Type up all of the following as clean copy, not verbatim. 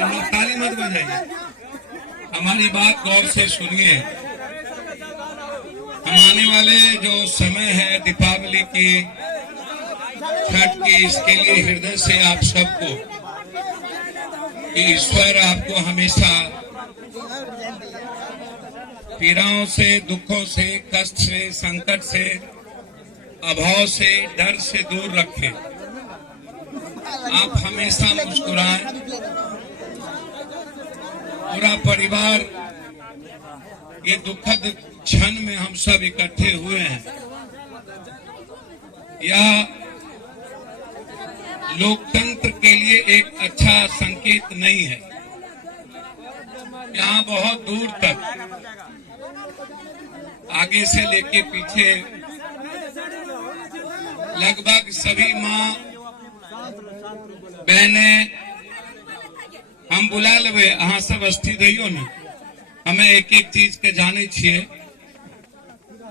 ताली मत बजाइए, हमारी बात गौर से सुनिए। हम आने वाले जो समय है दीपावली की, छठ की, इसके लिए हृदय से आप सबको कि ईश्वर आपको हमेशा पीड़ाओं से, दुखों से, कष्ट से, संकट से, अभाव से, डर से दूर रखे। आप हमेशा मुस्कुराएं। पूरा परिवार ये दुखद क्षण में हम सब इकट्ठे हुए हैं। यह लोकतंत्र के लिए एक अच्छा संकेत नहीं है। यहाँ बहुत दूर तक, आगे से लेके पीछे, लगभग सभी माँ बहने हम बुला लेवे, अहाँ सब स्थित रहियो न। हमें एक एक चीज के जाने छिए।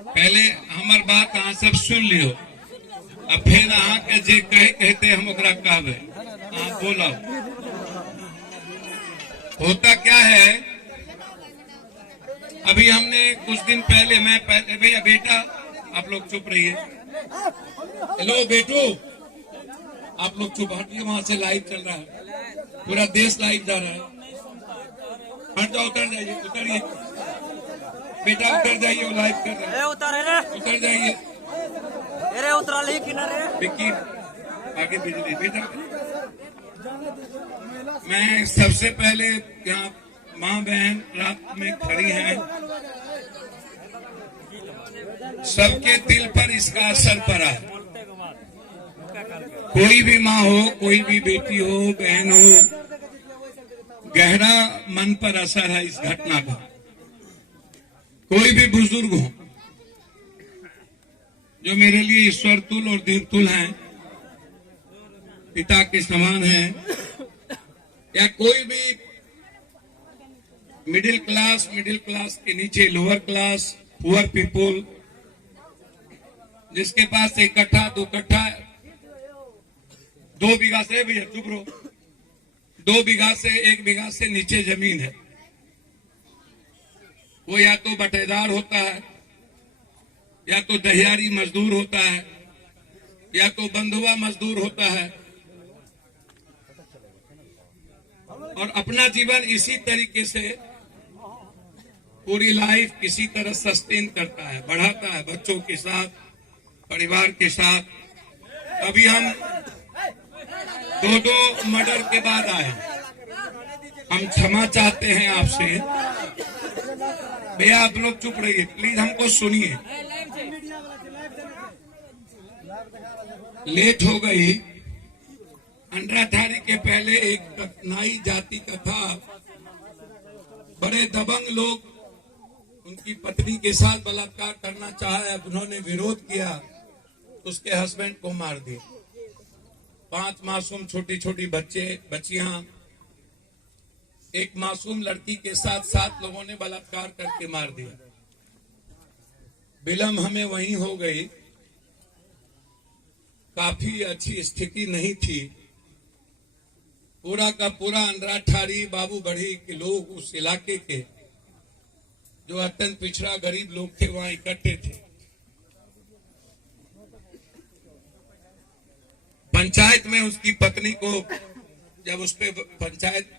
पहले हमार बात अहाँ सब सुन लियो, अब फिर अहाँ के जे कहते हम ओकरा कहबे, अहाँ बोलो। होता क्या है, अभी हमने कुछ दिन पहले, भैया बेटा आप लोग चुप रहिए। हेलो बेटू, आप लोग चुप हटिए, वहां से लाइव चल रहा है, पूरा देश लाइव जा रहा है। हट जाओ, उतर जाइए, उतरिए बेटा, उतर जाइए, लाइव कर रहा है। उतर जाइए, उतरा ले किनारे। विक्की आगे बिजली बेटा। मैं सबसे पहले यहाँ माँ बहन रात में खड़ी हैं, सबके दिल पर इसका असर पड़ा है। कोई भी माँ हो, कोई भी बेटी हो, बहन हो, गहरा मन पर असर है इस घटना का। कोई भी बुजुर्ग हो जो मेरे लिए ईश्वर तुल और देव तुल हैं, पिता के समान हैं, या कोई भी मिडिल क्लास के नीचे लोअर क्लास, पुअर पीपुल, जिसके पास 1 कट्ठा 2 कट्ठा 2 बीघा से, भैया चुप रहो, 2 बीघा से 1 बीघा से नीचे जमीन है, वो या तो बटेदार होता है, या तो दहियारी मजदूर होता है, या तो बंधुआ मजदूर होता है, और अपना जीवन इसी तरीके से पूरी लाइफ किसी तरह सस्टेन करता है, बढ़ाता है, बच्चों के साथ, परिवार के साथ। अभी हम 2 मर्डर के बाद आए, हम क्षमा चाहते हैं आपसे। भैया आप लोग चुप रहिए प्लीज, हमको सुनिए। लेट हो गई। अंडराधारी के पहले एक नाई जाति का था, बड़े दबंग लोग उनकी पत्नी के साथ बलात्कार करना चाहा, अब उन्होंने विरोध किया, उसके हस्बैंड को मार दिया। 5 मासूम छोटी छोटी बच्चियां, एक मासूम लड़की के साथ 7 लोगों ने बलात्कार करके मार दिया। विलम्ब हमें वहीं हो गई, काफी अच्छी स्थिति नहीं थी। पूरा का पूरा अंडराठारी बाबू बढ़ी के लोग, उस इलाके के जो अत्यंत पिछड़ा गरीब लोग थे, वहां इकट्ठे थे। पंचायत में उसकी पत्नी को, जब उस पे पंचायत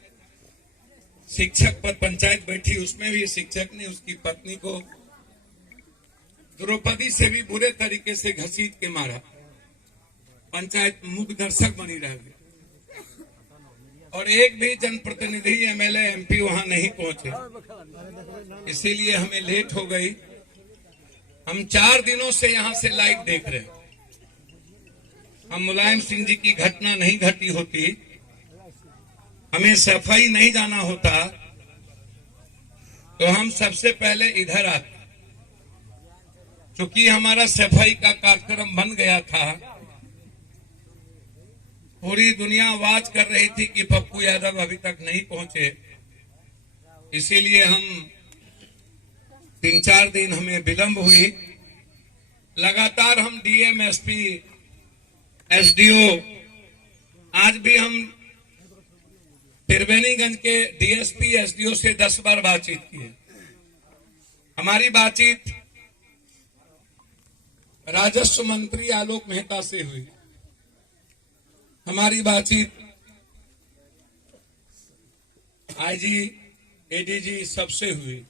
शिक्षक पर पंचायत बैठी, उसमें भी शिक्षक ने उसकी पत्नी को द्रौपदी से भी बुरे तरीके से घसीट के मारा। पंचायत मूक दर्शक बनी रह गई, और एक भी जनप्रतिनिधि, एमएलए, एमपी वहां नहीं पहुंचे, इसीलिए हमें लेट हो गई। हम 4 दिनों से यहां से लाइव देख रहे हैं। हम मुलायम सिंह जी की घटना नहीं घटी होती, हमें सफाई नहीं जाना होता, तो हम सबसे पहले इधर आते। क्योंकि हमारा सफाई का कार्यक्रम बन गया था, पूरी दुनिया आवाज कर रही थी कि पप्पू यादव अभी तक नहीं पहुंचे, इसीलिए हम 3-4 दिन हमें विलंब हुई। लगातार हम डीएम, एसपी, एसडीओ, आज भी हम त्रिवेणीगंज के डीएसपी एसडीओ से 10 बार बातचीत की है। हमारी बातचीत राजस्व मंत्री आलोक मेहता से हुई। हमारी बातचीत आईजी एडीजी सबसे हुई।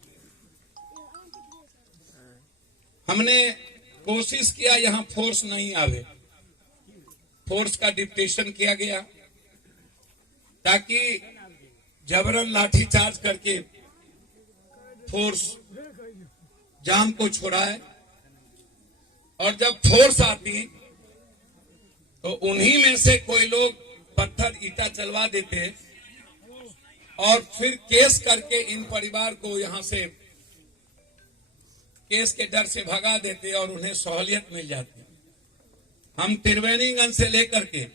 हमने कोशिश किया यहां फोर्स नहीं आवे, फोर्स का डिप्टेशन किया गया ताकि जबरन लाठीचार्ज करके फोर्स जाम को छुड़ाए, और जब फोर्स आती तो उन्हीं में से कोई लोग पत्थर ईटा चलवा देते और फिर केस करके इन परिवार को यहां से केस के डर से भगा देते और उन्हें सहूलियत मिल जाती। हम त्रिवेणीगंज से लेकर के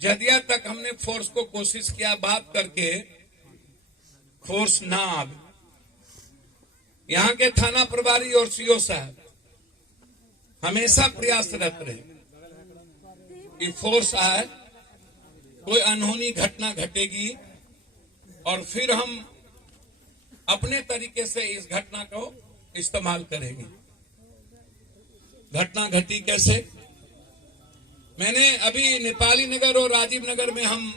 जदिया तक हमने फोर्स को कोशिश किया बात करके, फोर्स ना आवे। यहां के थाना प्रभारी और सीओ साहब हमेशा प्रयासरत रहे कि फोर्स आए, कोई अनहोनी घटना घटेगी और फिर हम अपने तरीके से इस घटना को इस्तेमाल करेंगे। घटना घटी कैसे? मैंने अभी नेपाली नगर और राजीव नगर में हम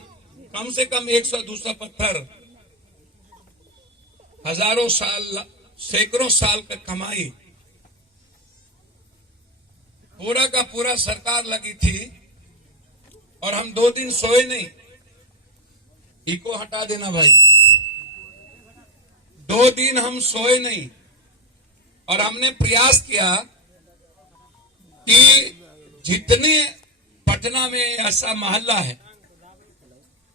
कम से कम 100-200 पत्थर हजारों साल सैकड़ों साल का कमाई, पूरा का पूरा सरकार लगी थी और हम 2 दिन सोए नहीं। इको हटा देना भाई। 2 दिन हम सोए नहीं और हमने प्रयास किया कि जितने पटना में ऐसा मोहल्ला है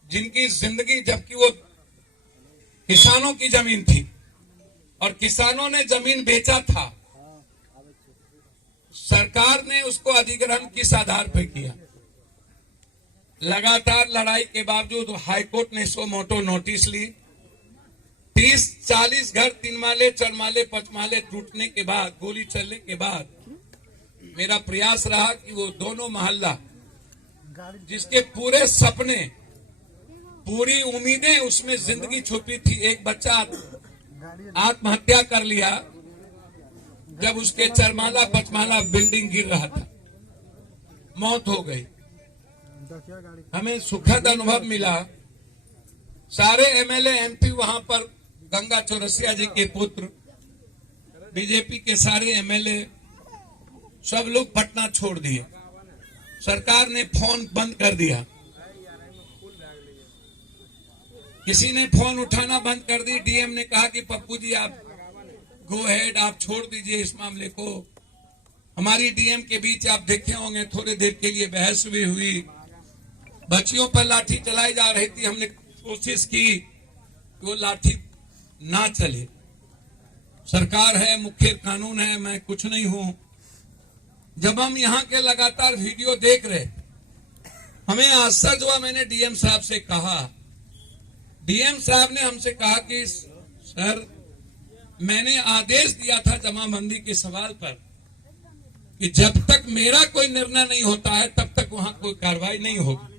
जिनकी जिंदगी, जबकि वो किसानों की जमीन थी और किसानों ने जमीन बेचा था, सरकार ने उसको अधिग्रहण किस आधार पर किया? लगातार लड़ाई के बावजूद हाईकोर्ट ने सो मोटो नोटिस ली। 30-40 घर 3 माले 4 माले 5 माले टूटने के बाद, गोली चलने के बाद मेरा प्रयास रहा कि वो दोनों मोहल्ला जिसके पूरे सपने, पूरी उम्मीदें उसमें जिंदगी छुपी थी, एक बच्चा आत्महत्या कर लिया जब उसके 4 माला 5 माला बिल्डिंग गिर रहा था, मौत हो गई। हमें सुखद अनुभव मिला। सारे एमएलए एमपी वहां पर, गंगा चौरसिया जी के पुत्र, बीजेपी के सारे एमएलए सब लोग पटना छोड़ दिए। सरकार ने फोन बंद कर दिया, किसी ने फोन उठाना बंद कर दी। डीएम ने कहा कि पप्पू जी आप गो हेड, आप छोड़ दीजिए इस मामले को। हमारी डीएम के बीच आप देखे होंगे थोड़ी देर के लिए बहस भी हुई, बच्चियों पर लाठी चलाई जा रही थी। हमने कोशिश की कि वो लाठी ना चले। सरकार है, मुख्य कानून है, मैं कुछ नहीं हूं। जब हम यहाँ के लगातार वीडियो देख रहे, हमें आश्चर्य हुआ। मैंने डीएम साहब से कहा, डीएम साहब ने हमसे कहा कि सर मैंने आदेश दिया था जमाबंदी के सवाल पर कि जब तक मेरा कोई निर्णय नहीं होता है तब तक वहां कोई कार्रवाई नहीं होगी।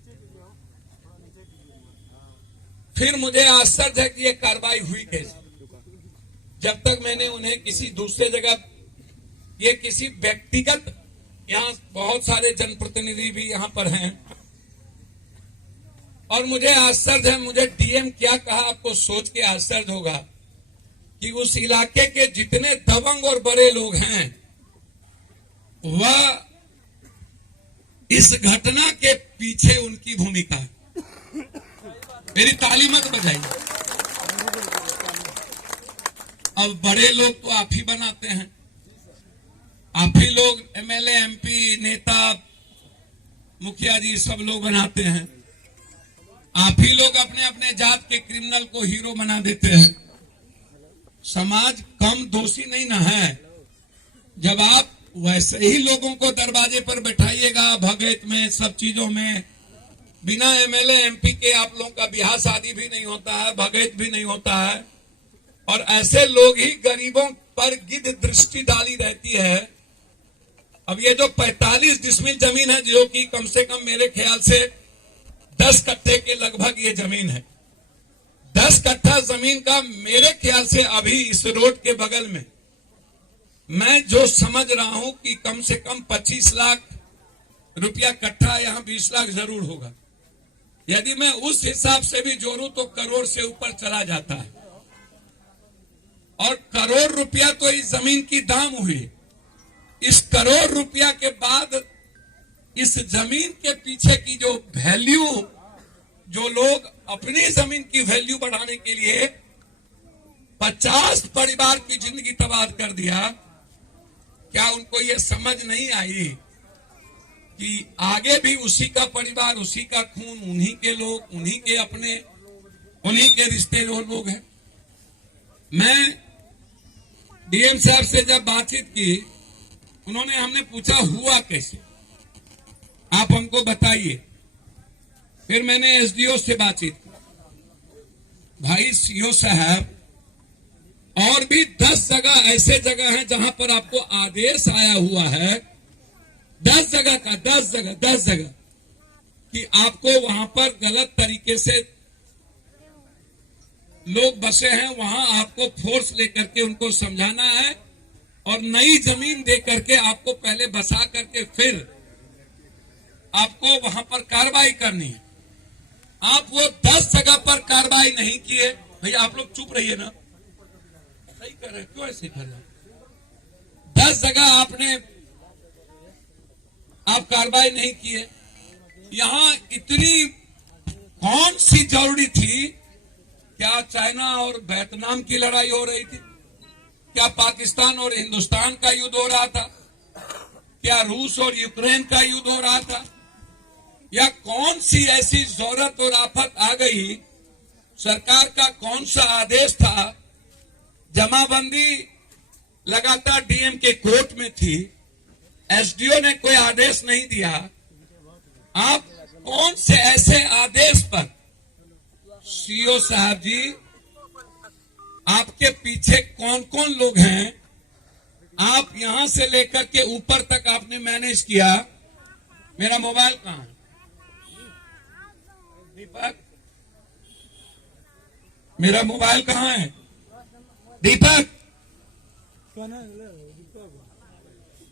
फिर मुझे आश्चर्य है कि ये कार्रवाई हुई कैसे, जब तक मैंने उन्हें किसी दूसरे जगह, ये किसी व्यक्तिगत, यहाँ बहुत सारे जनप्रतिनिधि भी यहाँ पर हैं और मुझे आश्चर्य है, मुझे डीएम क्या कहा आपको सोच के आश्चर्य होगा कि उस इलाके के जितने दबंग और बड़े लोग हैं वह इस घटना के पीछे उनकी भूमिका है। मेरी ताली मत बजाइए। अब बड़े लोग तो आप ही बनाते हैं, आप ही लोग एमएलए एमपी नेता मुखिया जी सब लोग बनाते हैं। आप ही लोग अपने अपने जात के क्रिमिनल को हीरो बना देते हैं। समाज कम दोषी नहीं ना है। जब आप वैसे ही लोगों को दरवाजे पर बैठाइएगा, भगत में, सब चीजों में, बिना एमएलए एमपी के आप लोगों का ब्याह शादी भी नहीं होता है, भगत भी नहीं होता है, और ऐसे लोग ही गरीबों पर गिद्ध दृष्टि डाली रहती है। अब ये जो 45 डिसमिल जमीन है, जो कि कम से कम मेरे ख्याल से 10 कट्ठे के लगभग ये जमीन है। 10 कट्ठा जमीन का मेरे ख्याल से अभी इस रोड के बगल में मैं जो समझ रहा हूं कि कम से कम 25 लाख रुपया कट्ठा, यहां 20 लाख जरूर होगा। यदि मैं उस हिसाब से भी जोड़ूं तो करोड़ से ऊपर चला जाता है। और करोड़ रुपया तो इस जमीन की दाम हुई। इस करोड़ रुपया के बाद इस जमीन के पीछे की जो वैल्यू, जो लोग अपनी जमीन की वैल्यू बढ़ाने के लिए 50 परिवार की जिंदगी तबाह कर दिया, क्या उनको ये समझ नहीं आई कि आगे भी उसी का परिवार, उसी का खून, उन्हीं के लोग, उन्हीं के अपने, उन्हीं के रिश्ते जो लोग हैं। मैं डीएम साहब से जब बातचीत की, हमने पूछा हुआ कैसे, आप हमको बताइए। फिर मैंने एसडीओ से बातचीत की, भाई सीओ साहब और भी 10 जगह ऐसे जगह हैं जहां पर आपको आदेश आया हुआ है, 10 जगह का 10 जगह कि आपको वहां पर गलत तरीके से लोग बसे हैं, वहां आपको फोर्स लेकर के उनको समझाना है और नई जमीन दे करके आपको पहले बसा करके फिर आपको वहां पर कार्रवाई करनी है। आप वो 10 जगह पर कार्रवाई नहीं किए। भैया आप लोग चुप रहिए ना, सही कर रहे, क्यों ऐसे कर रहे? 10 जगह आप कार्रवाई नहीं किए। यहां इतनी कौन सी जरूरी थी? क्या चाइना और वियतनाम की लड़ाई हो रही थी? क्या पाकिस्तान और हिंदुस्तान का युद्ध हो रहा था? क्या रूस और यूक्रेन का युद्ध हो रहा था? या कौन सी ऐसी जरूरत और आफत आ गई? सरकार का कौन सा आदेश था? जमाबंदी लगातार डीएम के कोर्ट में थी, एसडीओ ने कोई आदेश नहीं दिया। आप कौन से ऐसे आदेश पर, सीओ साहब जी, आपके पीछे कौन कौन लोग हैं? आप यहां से लेकर के ऊपर तक आपने मैनेज किया। मेरा मोबाइल कहां है? दीपक, मेरा मोबाइल कहां है? दीपक,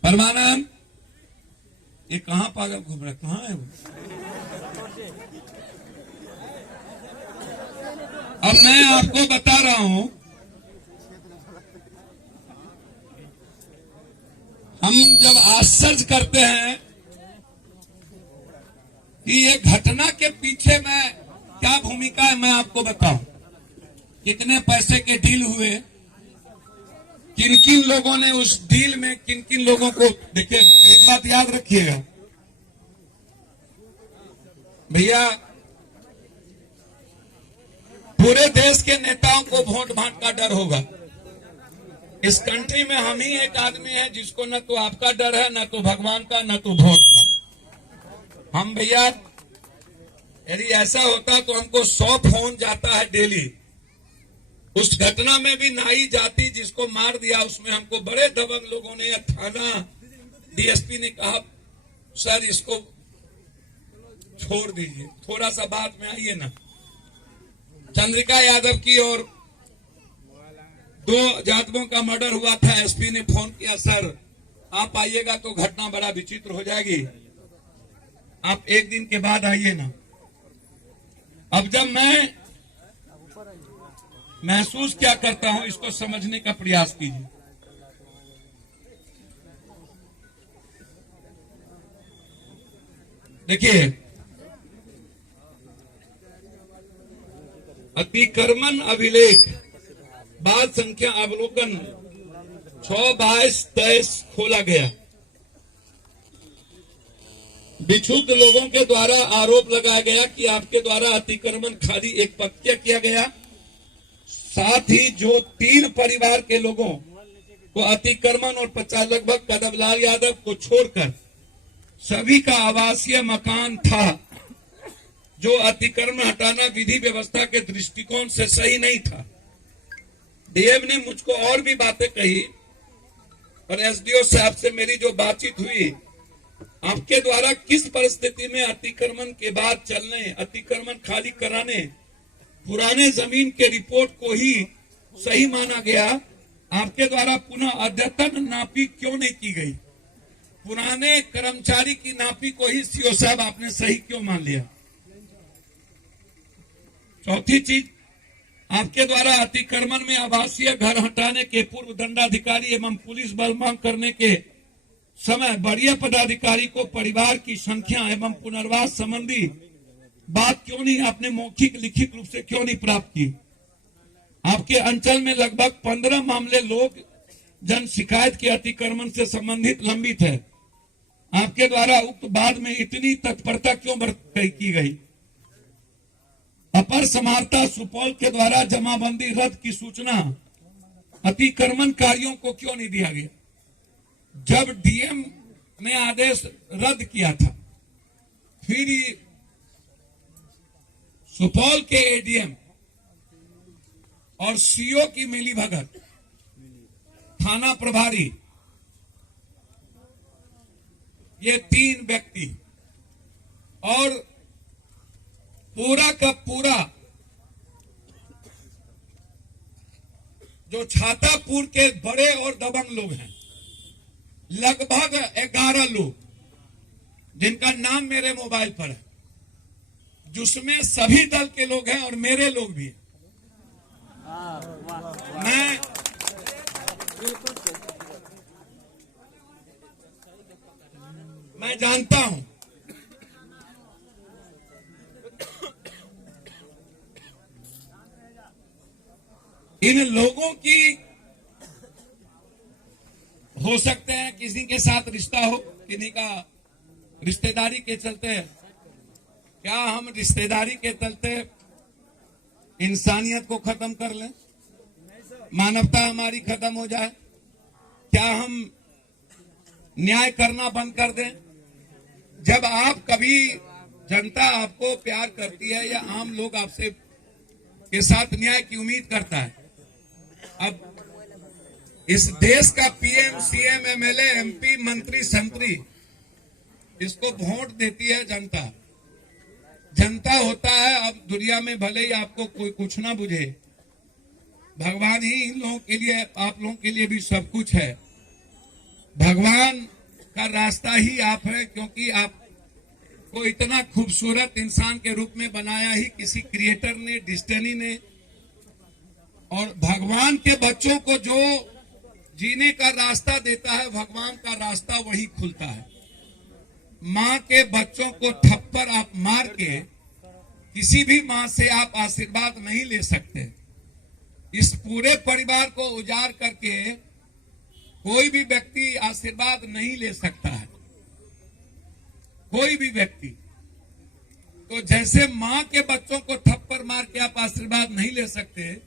परमानंद, ये कहां पागल घूम रहा है? कहां है वो? अब मैं आपको बता रहा हूं, हम जब आश्चर्य करते हैं कि ये घटना के पीछे में क्या भूमिका है, मैं आपको बताऊं। कितने पैसे के डील हुए, किन किन लोगों ने उस डील में किन किन लोगों को, देखिए एक बात याद रखिएगा भैया, पूरे देश के नेताओं को वोट भांट का डर होगा। इस कंट्री में हम ही एक आदमी है जिसको न तो आपका डर है, न तो भगवान का, न तो वोट का। हम भैया, यदि ऐसा होता तो हमको 100 फोन जाता है डेली। उस घटना में भी नाई जाति जिसको मार दिया, उसमें हमको बड़े दबंग लोगों ने, थाना डीएसपी ने कहा सर इसको छोड़ दीजिए, थोड़ा सा बात में आइए ना। चंद्रिका यादव की और 2 जातकों का मर्डर हुआ था, एसपी ने फोन किया सर आप आइएगा तो घटना बड़ा विचित्र हो जाएगी, आप एक दिन के बाद आइए ना। अब जब मैं महसूस क्या करता हूं, इसको समझने का प्रयास कीजिए। देखिए, अतिक्रमण अभिलेख बाल संख्या अवलोकन 6/22/23 खोला गया। विक्षुब्ध लोगों के द्वारा आरोप लगाया गया कि आपके द्वारा अतिक्रमण खाली एक पक्ष किया गया, साथ ही जो 3 परिवार के लोगों को अतिक्रमण और 50 लगभग कदमलाल यादव को छोड़कर सभी का आवासीय मकान था, जो अतिक्रमण हटाना विधि व्यवस्था के दृष्टिकोण से सही नहीं था। डीएम ने मुझको और भी बातें कही और एसडीओ साहब से मेरी जो बातचीत हुई आपके द्वारा किस परिस्थिति में अतिक्रमण के बाद चलने, अतिक्रमण खाली कराने, पुराने जमीन के रिपोर्ट को ही सही माना गया, आपके द्वारा पुनः अद्यतन नापी क्यों नहीं की गई? पुराने कर्मचारी की नापी को ही सीओ साहब आपने सही क्यों मान लिया? चौथी चीज, आपके द्वारा अतिक्रमण में आवासीय घर हटाने के पूर्व दंडाधिकारी एवं पुलिस बल मांग करने के समय वरीय पदाधिकारी को परिवार की संख्या एवं पुनर्वास संबंधी बात क्यों नहीं आपने मौखिक लिखित रूप से क्यों नहीं प्राप्त की? आपके अंचल में लगभग 15 मामले लोग जन शिकायत के अतिक्रमण से संबंधित लंबित है। आपके द्वारा उक्त बाद में इतनी तत्परता क्यों की गई? अपर समाहर्ता सुपौल के द्वारा जमाबंदी रद्द की सूचना अतिक्रमणकारियों को क्यों नहीं दिया गया? जब डीएम ने आदेश रद्द किया था, फिर सुपौल के एडीएम और सीओ की मिलीभगत, थाना प्रभारी, ये 3 व्यक्ति और पूरा का पूरा जो छातापुर के बड़े और दबंग लोग हैं, लगभग 11 लोग जिनका नाम मेरे मोबाइल पर है, जिसमें सभी दल के लोग हैं और मेरे लोग भी हैं। मैं जानता हूं इन लोगों की हो सकते हैं किसी के साथ रिश्ता हो, किन्हीं का रिश्तेदारी के चलते। क्या हम रिश्तेदारी के चलते इंसानियत को खत्म कर लें? मानवता हमारी खत्म हो जाए? क्या हम न्याय करना बंद कर दें? जब आप कभी जनता आपको प्यार करती है या आम लोग आपसे के साथ न्याय की उम्मीद करता है, अब इस देश का पीएम, सीएम, एमएलए, एमपी, मंत्री, संतरी, इसको वोट देती है जनता। जनता होता है, अब दुनिया में भले ही आपको कोई कुछ ना बुझे, भगवान ही इन लोगों के लिए, आप लोगों के लिए भी सब कुछ है। भगवान का रास्ता ही आप है, क्योंकि आपको इतना खूबसूरत इंसान के रूप में बनाया ही किसी क्रिएटर ने, डिस्टिनी ने। और भगवान के बच्चों को जो जीने का रास्ता देता है, भगवान का रास्ता वही खुलता है। माँ के बच्चों को थप्पड़ आप मार के किसी भी माँ से आप आशीर्वाद नहीं ले सकते। इस पूरे परिवार को उजाड़ करके कोई भी व्यक्ति आशीर्वाद नहीं ले सकता है, कोई भी व्यक्ति। तो जैसे माँ के बच्चों को थप्पड़ मार के आप आशीर्वाद नहीं ले सकते,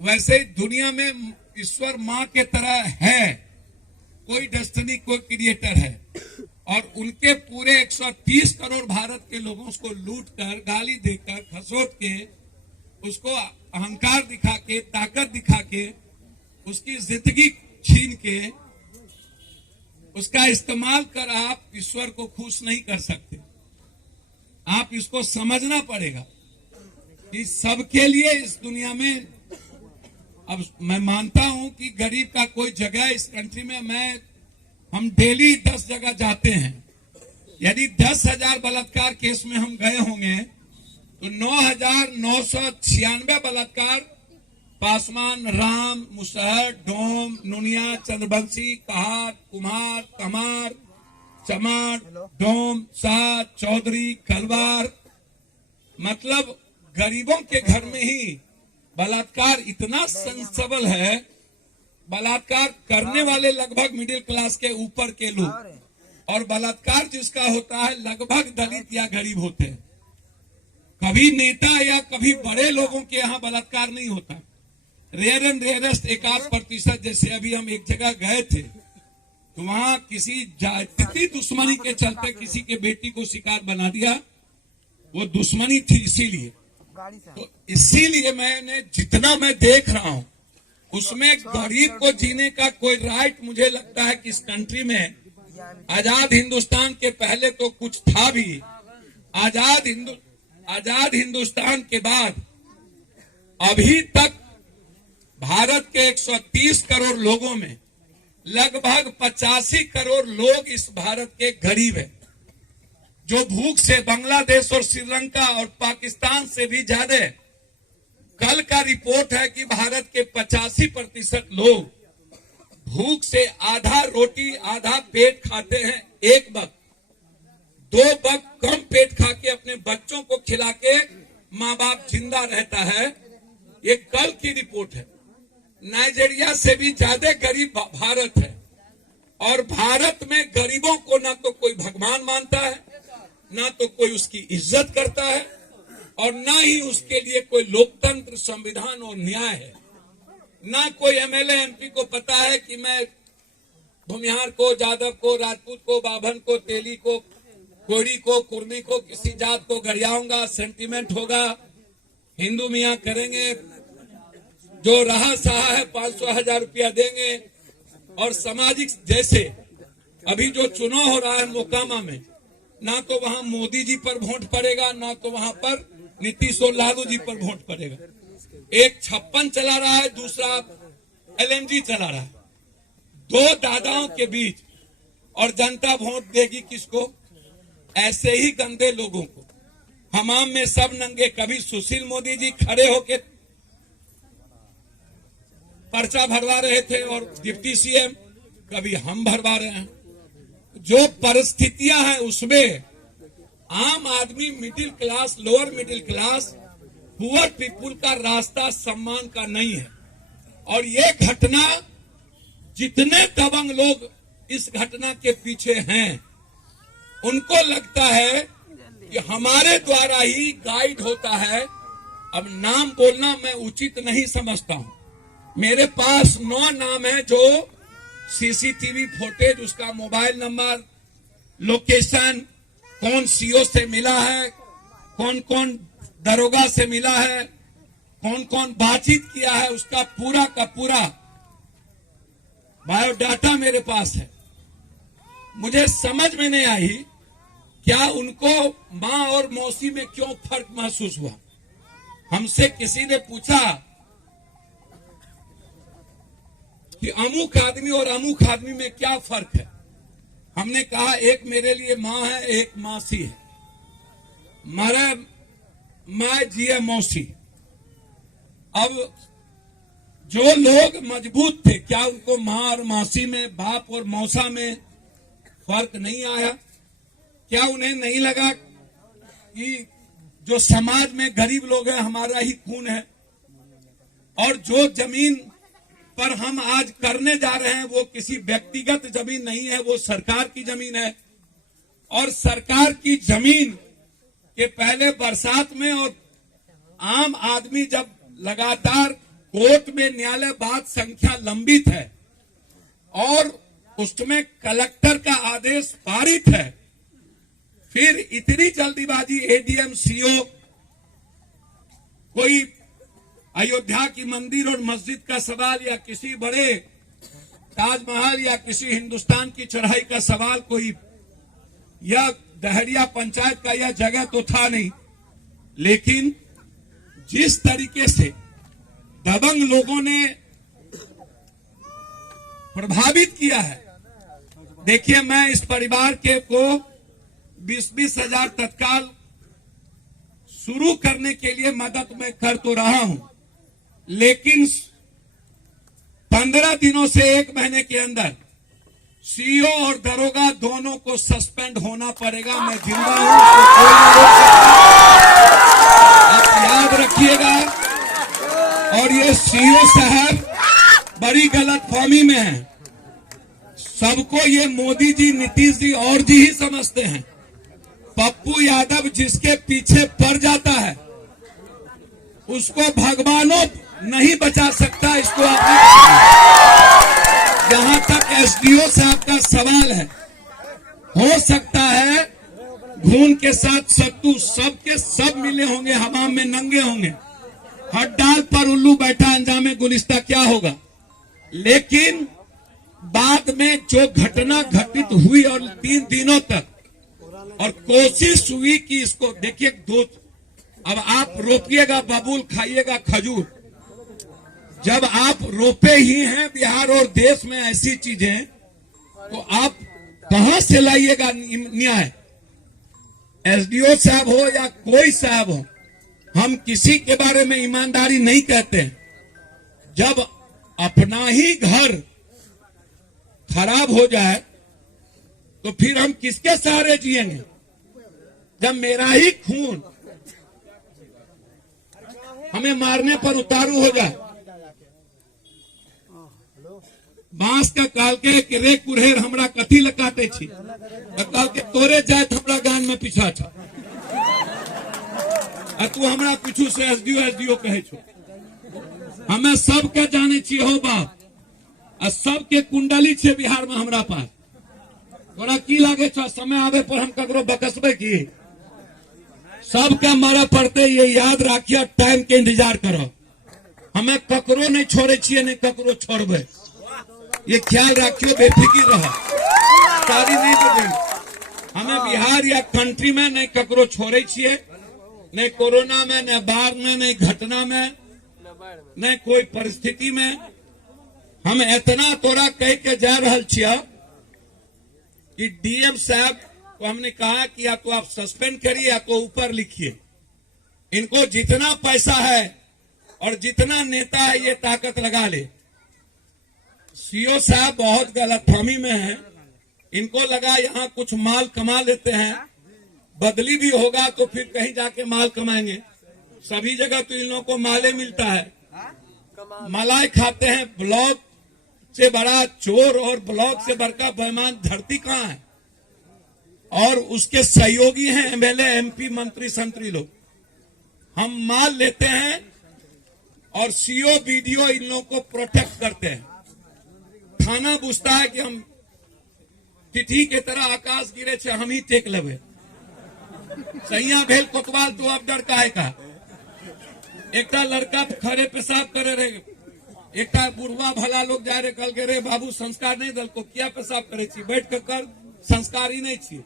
वैसे ही दुनिया में ईश्वर माँ के तरह है, कोई डेस्टिनी, कोई क्रिएटर है। और उनके पूरे 130 करोड़ भारत के लोगों को लूट कर, गाली देकर, खसोट के, उसको अहंकार दिखा के, ताकत दिखा के, उसकी जिंदगी छीन के, उसका इस्तेमाल कर आप ईश्वर को खुश नहीं कर सकते। आप इसको समझना पड़ेगा कि सबके लिए इस दुनिया में, अब मैं मानता हूं कि गरीब का कोई जगह इस कंट्री में, हम डेली 10 जगह जाते हैं। यदि 10,000 बलात्कार केस में हम गए होंगे तो 9,996 बलात्कार पासवान, राम, मुसहर, डोम, नुनिया, चंद्रवंशी, कहार, कुमार, कमार, चमार, डोम, शाह, चौधरी, कलवार, मतलब गरीबों के घर में ही बलात्कार इतना संसबल है। बलात्कार करने वाले लगभग मिडिल क्लास के ऊपर के लोग, और बलात्कार जिसका होता है लगभग दलित या गरीब होते हैं। कभी नेता या कभी बड़े लोगों के यहाँ बलात्कार नहीं होता। Rare and rarest 1-8%। जैसे अभी हम एक जगह गए थे तो वहां किसी जाति दुश्मनी के चलते किसी के बेटी को शिकार बना दिया। वो दुश्मनी थी, इसीलिए। तो इसीलिए मैंने जितना मैं देख रहा हूं उसमें गरीब को जीने का कोई राइट मुझे लगता है कि इस कंट्री में आजाद हिंदुस्तान के पहले तो कुछ था भी। आजाद हिंदुस्तान के बाद अभी तक भारत के 130 करोड़ लोगों में लगभग 85 करोड़ लोग इस भारत के गरीब हैं, जो भूख से बांग्लादेश और श्रीलंका और पाकिस्तान से भी ज्यादा है। कल का रिपोर्ट है कि भारत के 85% लोग भूख से आधा रोटी आधा पेट खाते हैं, एक वक्त 2 वक्त कम पेट खा के अपने बच्चों को खिला के माँ बाप जिंदा रहता है। ये कल की रिपोर्ट है। नाइजीरिया से भी ज्यादा गरीब भारत है, और भारत में गरीबों को ना तो कोई भगवान मानता है, ना तो कोई उसकी इज्जत करता है, और ना ही उसके लिए कोई लोकतंत्र, संविधान और न्याय है। ना कोई एमएलए एमपी को पता है कि मैं भूमिहार को, जादव को, राजपूत को, बाभन को, तेली को, कोरी को, कुर्मी को, किसी जात को गरियाऊंगा, सेंटीमेंट होगा, हिंदू मियाँ करेंगे, जो रहा सहा है 500,000 रुपया देंगे। और सामाजिक, जैसे अभी जो चुनाव हो रहा है मोकामा में, ना तो वहां मोदी जी पर वोट पड़ेगा, ना तो वहां पर नीतीश और लालू जी पर वोट पड़ेगा। एक 56 चला रहा है, दूसरा एलएनजी चला रहा है, 2 दादाओं के बीच, और जनता वोट देगी किसको? ऐसे ही गंदे लोगों को। हमाम में सब नंगे, कभी सुशील मोदी जी खड़े होके पर्चा भरवा रहे थे और डिप्टी सीएम, कभी हम भरवा रहे हैं। जो परिस्थितियां हैं उसमें आम आदमी, middle class, lower middle class, poor people का रास्ता सम्मान का नहीं है। और ये घटना, जितने दबंग लोग इस घटना के पीछे हैं, उनको लगता है कि हमारे द्वारा ही गाइड होता है। अब नाम बोलना मैं उचित नहीं समझता हूं। मेरे पास 9 नाम है जो सीसीटीवी फुटेज, उसका मोबाइल नंबर, लोकेशन, कौन सीओ से मिला है, कौन कौन दरोगा से मिला है, कौन कौन बातचीत किया है, उसका पूरा का पूरा बायोडाटा मेरे पास है। मुझे समझ में नहीं आई क्या उनको मां और मौसी में क्यों फर्क महसूस हुआ। हमसे किसी ने पूछा कि अमुक आदमी और अमुक आदमी में क्या फर्क है। हमने कहा एक मेरे लिए मां है, एक मौसी है। मारा मां जी है, मौसी। अब जो लोग मजबूत थे, क्या उनको मां और मौसी में, बाप और मौसा में फर्क नहीं आया? क्या उन्हें नहीं लगा कि जो समाज में गरीब लोग हैं हमारा ही खून है, और जो जमीन पर हम आज करने जा रहे हैं वो किसी व्यक्तिगत जमीन नहीं है, वो सरकार की जमीन है। और सरकार की जमीन के पहले बरसात में और आम आदमी जब लगातार कोर्ट में न्यायालय बात संख्या लंबित है और उसमें कलेक्टर का आदेश पारित है, फिर इतनी जल्दीबाजी एडीएम सीओ कोई अयोध्या की मंदिर और मस्जिद का सवाल या किसी बड़े ताजमहल या किसी हिंदुस्तान की चढ़ाई का सवाल, कोई यह दहरिया पंचायत का यह जगह तो था नहीं। लेकिन जिस तरीके से दबंग लोगों ने प्रभावित किया है, देखिए मैं इस परिवार के को 20-20 हजार तत्काल शुरू करने के लिए मदद मैं कर तो रहा हूं, लेकिन 15 दिनों से 1 महीने के अंदर सीईओ और दरोगा दोनों को सस्पेंड होना पड़ेगा। मैं जिंदा हूं, कोई नहीं रोक सकता। आप याद रखिएगा। और ये सीईओ साहब बड़ी गलतफहमी में है। सबको ये मोदी जी, नीतीश जी और जी ही समझते हैं। पप्पू यादव जिसके पीछे पड़ जाता है उसको भगवानों नहीं बचा सकता। इसको जहां तक एसडीओ साहब का सवाल है, हो सकता है घून के साथ सत्तू सबके सब मिले होंगे, हमाम में नंगे होंगे, हर डाल पर उल्लू बैठा, अंजामे गुलिस्ता क्या होगा। लेकिन बाद में जो घटना घटित हुई और 3 दिनों तक और कोशिश हुई कि इसको देखिए दो, अब आप रोपिएगा बबूल, खाइएगा खजूर। जब आप रोपे ही हैं बिहार और देश में ऐसी चीजें, तो आप कहां से लाइएगा न्याय? एसडीओ साहब हो या कोई साहब हो, हम किसी के बारे में ईमानदारी नहीं कहते। जब अपना ही घर खराब हो जाए तो फिर हम किसके सहारे जिएंगे? जब मेरा ही खून हमें मारने पर उतारू हो जाए। बांस का काल के कि रे कुरहेर हमरा कथी लगाते छी, काल के तोरे जात हमरा गान में पीछा छ, तू हमरा पीछू से एसडीओ कहे छो। हमें सबके जाने छी हो बाप, आ सबके कुंडली छे बिहार में हमरा पास। तोरा की लागे छ समय आवे पर हम ककरो बकसबे की? सबके मरे पड़ते, ये याद रखिए, टाइम के इंतजार करो। हमें ककरो नहीं छोड़े छिए, नहीं ककरो छोड़बे, ये ख्याल रखियो, बेफिक्र रहो। सारी नहीं बदल, हमें बिहार या कंट्री में नहीं ककरो छोड़े छिए, नहीं कोरोना में, नहीं बाढ़ में, नहीं घटना में, नहीं कोई परिस्थिति में। हम इतना तोरा कह के जा रहल छिया कि डीएम साहब को हमने कहा कि या तो आप सस्पेंड करिए या तो ऊपर लिखिए। इनको जितना पैसा है और जितना नेता है ये ताकत लगा ले। सीओ साहब बहुत गलतफहमी में हैं। इनको लगा यहाँ कुछ माल कमा लेते हैं, बदली भी होगा तो फिर कहीं जाके माल कमाएंगे। सभी जगह तो इन लोगों को माले मिलता है, मलाई खाते हैं। ब्लॉक से बड़ा चोर और ब्लॉक से बड़का बेईमान धरती कहाँ है? और उसके सहयोगी हैं एमएलए, एमपी, मंत्री, संतरी लोग। हम माल लेते हैं और सीओ बीडीओ इन लोगों को प्रोटेक्ट करते हैं। थाना पूछता है कि हम तिथि के तरह आकाश गिरे छे, हम ही टेक लेबे। सैया भेल कोतवाल तो अब डर काहे का? एकटा लड़का खड़े पेशाब करे रहे, एकटा बुढ़वा भला लोग जा रहे, कल के रे बाबू संस्कार नहीं दल को, क्या पेशाब करे छी? बैठ के कर, संस्कारी नहीं छी।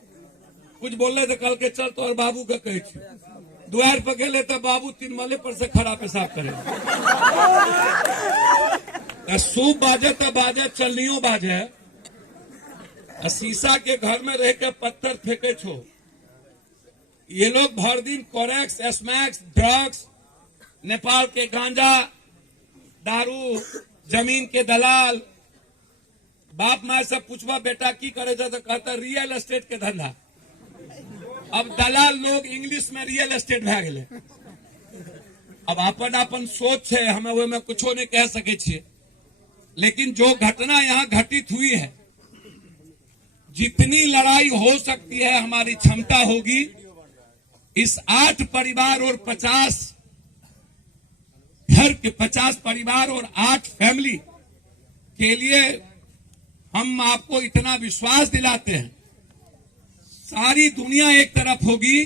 कुछ बोले तो कल के चल तो और बाबू के कहे छी। द्वार पर गए तो बाबू 3 मले पर से खड़ा पेशाब करे। सूप बाजे तो बाजे, चलनियो बाजे। शीशा के घर में रह के पत्थर फेंके छो। ये लोग भर दिन कोरेक्स, स्मैक्स, ड्रग्स, नेपाल के गांजा, दारू, जमीन के दलाल। बाप माँ से पूछवा बेटा की करे तो कहता रियल एस्टेट के धंधा। अब दलाल लोग इंग्लिश में रियल एस्टेट भे गए। अब अपन अपन सोच है, हमें वो में कुछ नहीं कह सके छे। लेकिन जो घटना यहाँ घटित हुई है, जितनी लड़ाई हो सकती है हमारी क्षमता होगी। इस 8 परिवार और 50 घर के 50 परिवार और 8 फैमिली के लिए हम आपको इतना विश्वास दिलाते हैं। सारी दुनिया एक तरफ होगी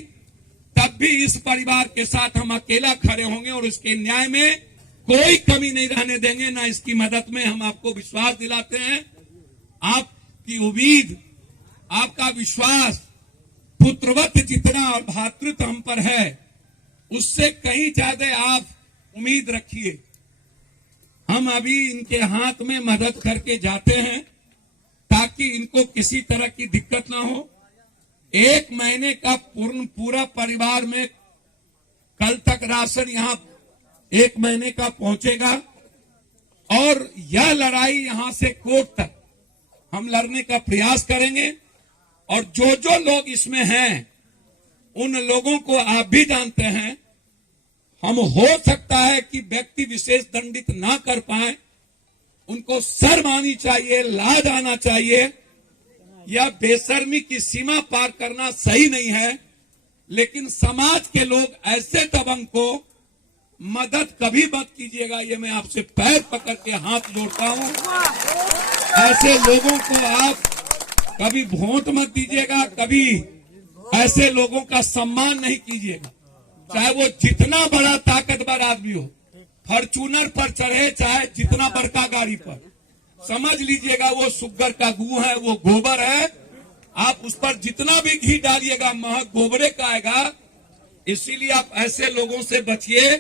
तब भी इस परिवार के साथ हम अकेला खड़े होंगे और इसके न्याय में कोई कमी नहीं रहने देंगे, ना इसकी मदद में। हम आपको विश्वास दिलाते हैं। आपकी उम्मीद, आपका विश्वास पुत्रवत जितना और भातृत्व हम पर है, उससे कहीं ज्यादा आप उम्मीद रखिए। हम अभी इनके हाथ में मदद करके जाते हैं ताकि इनको किसी तरह की दिक्कत ना हो। 1 महीने का पूरा परिवार में कल तक राशन यहाँ 1 महीने का पहुंचेगा। और यह लड़ाई यहां से कोर्ट तक हम लड़ने का प्रयास करेंगे। और जो जो लोग इसमें हैं, उन लोगों को आप भी जानते हैं। हम हो सकता है कि व्यक्ति विशेष दंडित ना कर पाए, उनको शर्म आनी चाहिए, लाज आना चाहिए। यह बेशर्मी की सीमा पार करना सही नहीं है। लेकिन समाज के लोग ऐसे दबंग को मदद कभी मत कीजिएगा, ये मैं आपसे पैर पकड़ के हाथ जोड़ता हूं। ऐसे लोगों को आप कभी वोट मत दीजिएगा, कभी ऐसे लोगों का सम्मान नहीं कीजिएगा, चाहे वो जितना बड़ा ताकतवर आदमी हो। फॉर्च्यूनर पर चढ़े चाहे जितना बड़का गाड़ी पर, समझ लीजिएगा वो सुग्गर का गू है, वो गोबर है। आप उस पर जितना भी घी डालिएगा महक गोबरे का आएगा। इसीलिए आप ऐसे लोगों से बचिए।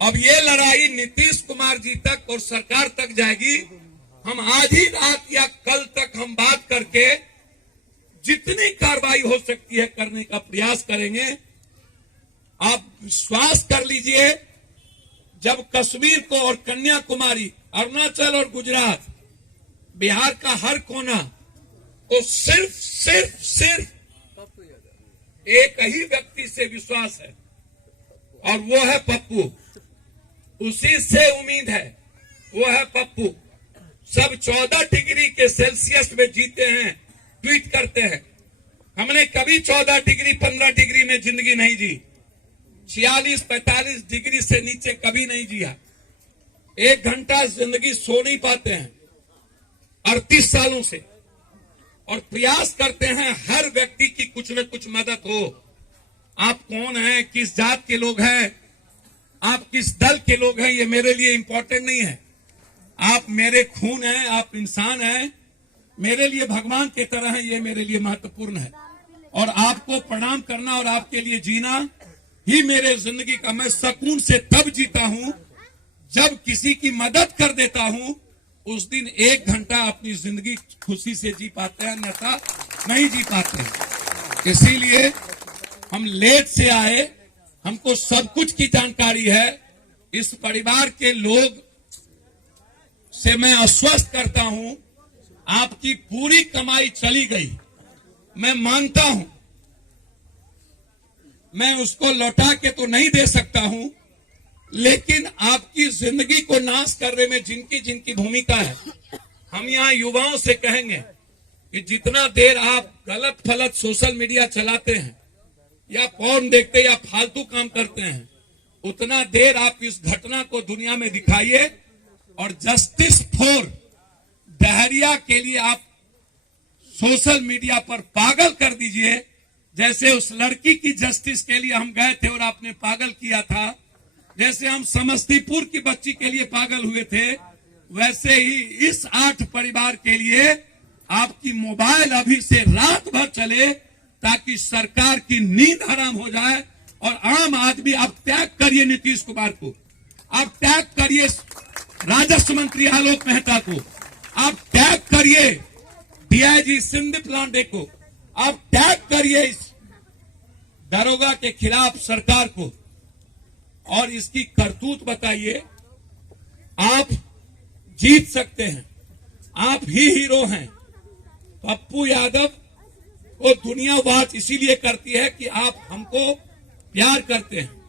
अब ये लड़ाई नीतीश कुमार जी तक और सरकार तक जाएगी। हम आज ही रात या कल तक हम बात करके जितनी कार्रवाई हो सकती है करने का प्रयास करेंगे। आप विश्वास कर लीजिए, जब कश्मीर को और कन्याकुमारी, अरुणाचल और गुजरात, बिहार का हर कोना को सिर्फ एक ही व्यक्ति से विश्वास है और वो है पप्पू। उसी से उम्मीद है, वो है पप्पू। सब 14 डिग्री के सेल्सियस में जीते हैं, ट्वीट करते हैं। हमने कभी 14 डिग्री 15 डिग्री में जिंदगी नहीं जी। 46-45 डिग्री से नीचे कभी नहीं जिया। 1 घंटा जिंदगी सो नहीं पाते हैं 38 सालों से, और प्रयास करते हैं हर व्यक्ति की कुछ न कुछ मदद हो। आप कौन हैं, किस जात के लोग हैं, आप किस दल के लोग हैं, ये मेरे लिए इंपॉर्टेंट नहीं है। आप मेरे खून हैं, आप इंसान हैं, मेरे लिए भगवान की तरह हैं, ये मेरे लिए महत्वपूर्ण है। और आपको प्रणाम करना और आपके लिए जीना ही मेरे जिंदगी का। मैं सुकून से तब जीता हूं जब किसी की मदद कर देता हूं। उस दिन 1 घंटा अपनी जिंदगी खुशी से जी पाते हैं, अन्यथा नहीं जी पाते हैं। इसीलिए हम लेट से आए, हमको सब कुछ की जानकारी है। इस परिवार के लोग से मैं आश्वस्त करता हूं, आपकी पूरी कमाई चली गई, मैं मानता हूं। मैं उसको लौटा के तो नहीं दे सकता हूं, लेकिन आपकी जिंदगी को नाश करने में जिनकी जिनकी भूमिका है, हम यहां युवाओं से कहेंगे कि जितना देर आप गलत फलत सोशल मीडिया चलाते हैं या फोन देखते या फालतू काम करते हैं, उतना देर आप इस घटना को दुनिया में दिखाइए। और जस्टिस फॉर डहरिया के लिए आप सोशल मीडिया पर पागल कर दीजिए। जैसे उस लड़की की जस्टिस के लिए हम गए थे और आपने पागल किया था, जैसे हम समस्तीपुर की बच्ची के लिए पागल हुए थे, वैसे ही इस 8 परिवार के लिए आपकी मोबाइल अभी से रात भर चले, ताकि सरकार की नींद हराम हो जाए। और आम आदमी, आप त्याग करिए नीतीश कुमार को, आप त्याग करिए राजस्व मंत्री आलोक मेहता को, आप त्याग करिए डीआईजी संदीप लांडे को, आप त्याग करिए इस दरोगा के खिलाफ सरकार को, और इसकी करतूत बताइए। आप जीत सकते हैं, आप ही हीरो हैं। पप्पू यादव को दुनिया बात इसीलिए करती है कि आप हमको प्यार करते हैं।